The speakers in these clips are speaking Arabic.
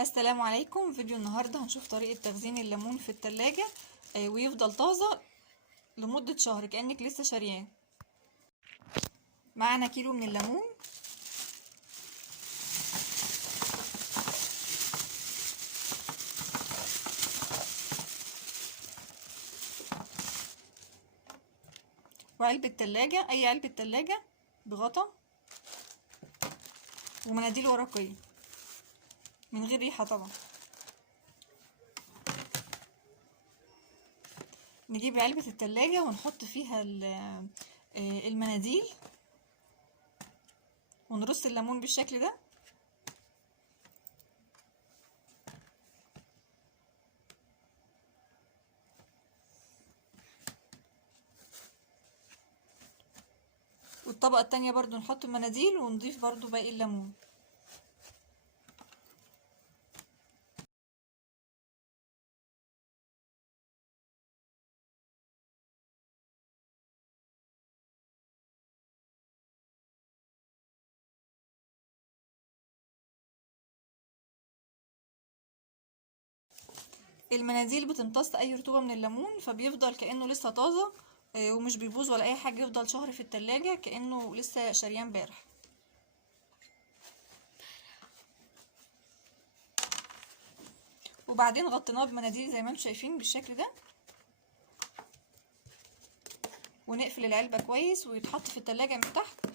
السلام عليكم. فيديو النهاردة هنشوف طريقة تخزين الليمون في التلاجة ويفضل طازة لمدة شهر كأنك لسه شارياه. معانا كيلو من الليمون، وعلبة تلاجة، أي علبة تلاجة بغطا، ومناديل ورقية من غير ريحة طبعا. نجيب علبة التلاجة ونحط فيها المناديل ونرص الليمون بالشكل ده، والطبقة التانية برضو نحط مناديل ونضيف برضو باقي الليمون. المناديل بتمتص اي رطوبة من الليمون، فبيفضل كأنه لسه طازة ومش بيبوظ ولا اي حاجة، يفضل شهر في التلاجة كأنه لسه شارياه امبارح. وبعدين غطيناه بمناديل زي ما انتم شايفين بالشكل ده، ونقفل العلبة كويس ويتحط في التلاجة من تحت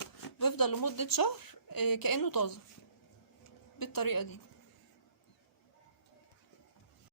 ويفضل لمدة شهر كأنه طازة بالطريقة دي.